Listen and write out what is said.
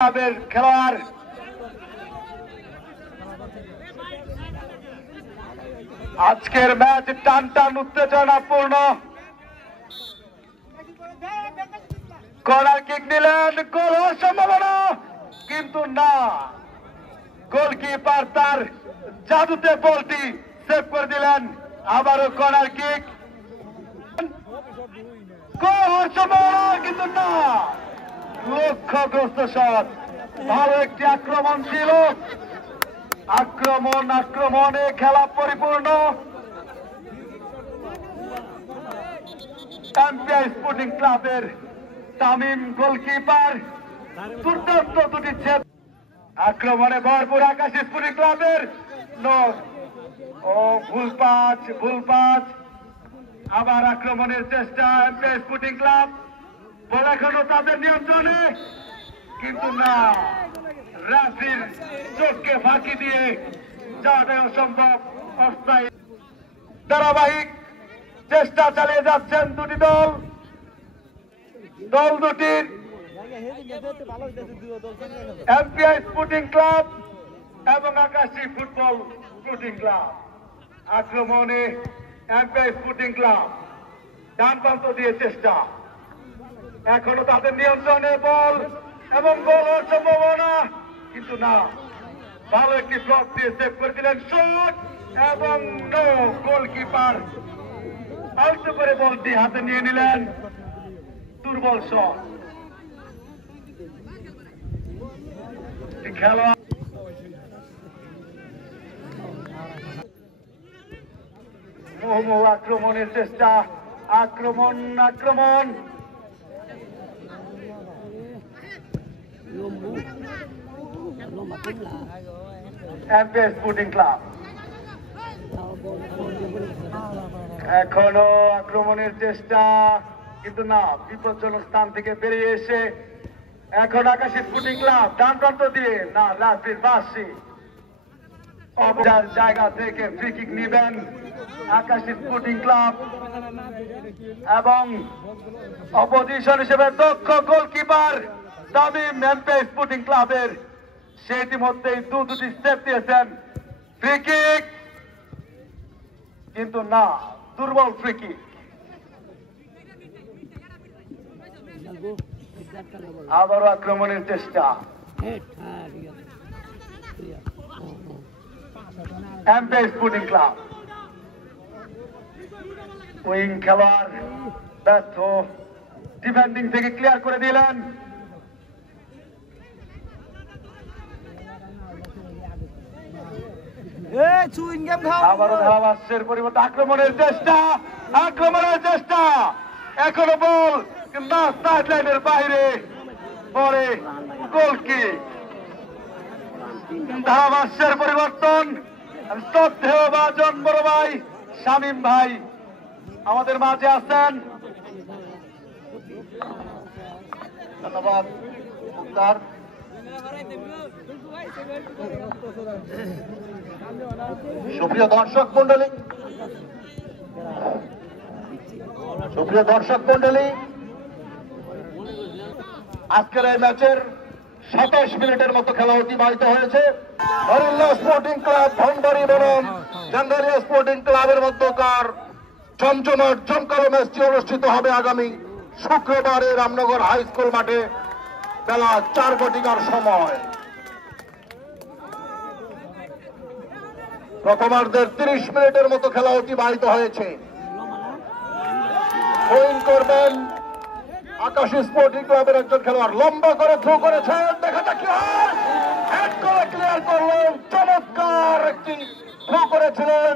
ক্লাবের খেলোয়াড় আজকের ম্যাচ টান টান উত্তেজনাপূর্ণ। কর্নার কিক নিলেন, গোল হওয়ার সম্ভাবনা, কিন্তু না, গোলকিপার তার জাদুতে বলটি সেভ করে দিলেন। আবারও কর্নার কিক, গোল হওয়ার সম্ভাবনা, কিন্তু না, লক্ষ্যগ্রস্ত শট। ভালো একটি আক্রমণ ছিল, আক্রমণে খেলা পরিপূর্ণ। এমপিআই স্পোর্টিং ক্লাবের তামিম গোলকিপার দুর্দান্ত দুটি ছেদ। আক্রমণে ভরপুর আকাশী স্পোর্টিং ক্লাবের ভুল পাঁচ। আবার আক্রমণের চেষ্টা এমপিআই স্পোর্টিং ক্লাব, বল এখনো তাদের নিয়ন্ত্রণে, কিন্তু না, রাফির চোখকে ফাঁকি দিয়ে যাওয়াটাই অসম্ভব। অস্থায়ী ধারাবাহিক চেষ্টা চালিয়ে যাচ্ছেন দুটি দল দুটির এমপিআই স্পোর্টিং ক্লাব এবং আকাশী ফুটবল স্পোর্টিং ক্লাব। আক্রমণে এমপিআই স্পোর্টিং ক্লাব ডান প্রান্ত দিয়ে চেষ্টা, এখনো তাদের নিয়ন্ত্রণে বল এবং গোল হওয়ার সম্ভাবনা, কিন্তু না, ভালো একটি ব্লক দিয়ে সেভ করে দিলেন শট এবং নো, গোলকিপার আউট করে বলটি হাতে নিয়ে নিলেন। দুর্বল শট। খেলা মুহুর্মুহু আক্রমণের চেষ্টা, আক্রমণ এমপিআই স্পোর্টিং ক্লাব এখনো আক্রমণের চেষ্টা, কিন্তু না, বিপজ্জনক স্থান থেকে বেরিয়ে এসে এখন আকাশী স্পোর্টিং ক্লাব ডান প্রান্ত দিয়ে, না, রাজবীর বাসী জায়গা থেকে ফ্রি কিক নিবেন আকাশী স্পোর্টিং ক্লাব এবং অপোজিশন হিসেবে দক্ষ গোলকিপার তামিম এমপিআই স্পোর্টিং ক্লাবের, সে ইতিমধ্যেই দুটি স্টেপ দিয়েছেন। ফ্রি কিক, কিন্তু না, দুর্বল ফ্রি কিক। আবারও আক্রমণের চেষ্টা, এমপিআই স্পোর্টিং ক্লাব উইং খেলোয়াড় ব্যর্থ, ডিফেন্ডিং থেকে ক্লিয়ার করে দিলেন। আবারও ধারাভাষ্যের পরিবর্তে আক্রমণের চেষ্টা, এখনো বল, কিন্তু সাইড লাইনের বাইরে, পরে গোল কিক। ধারাভাষ্যের পরিবর্তন, শ্রদ্ধেয় ভাজন বড় ভাই শামীম ভাই আমাদের মাঝে আছেন, ধন্যবাদ। সুপ্রিয় দর্শক মন্ডলী, আজকের এই ম্যাচের 27 মিনিটের মতো খেলা অতিবাহিত হয়েছে। হরিল্লা স্পোর্টিং ক্লাব ভণ্ডারী বনাম জাঙ্গালিয়া স্পোর্টিং ক্লাবের মধ্যকার জমকালো ম্যাচটি অনুষ্ঠিত হবে আগামী শুক্রবারে রামনগর হাই স্কুল মাঠে বেলা 4 সময়। প্রথমার্ধের 30 মিনিটের মতো খেলা অতিবাহিত হয়েছে। বোলিং করবেন আকাশী স্পোর্টিং ক্লাবের একজন খেলোয়াড়, লম্বা করে থ্রো করেছেন, দেখা যাক কি হয়, হেড করে ক্লিয়ার করলেন, চমৎকার একটি থ্রো করেছিলেন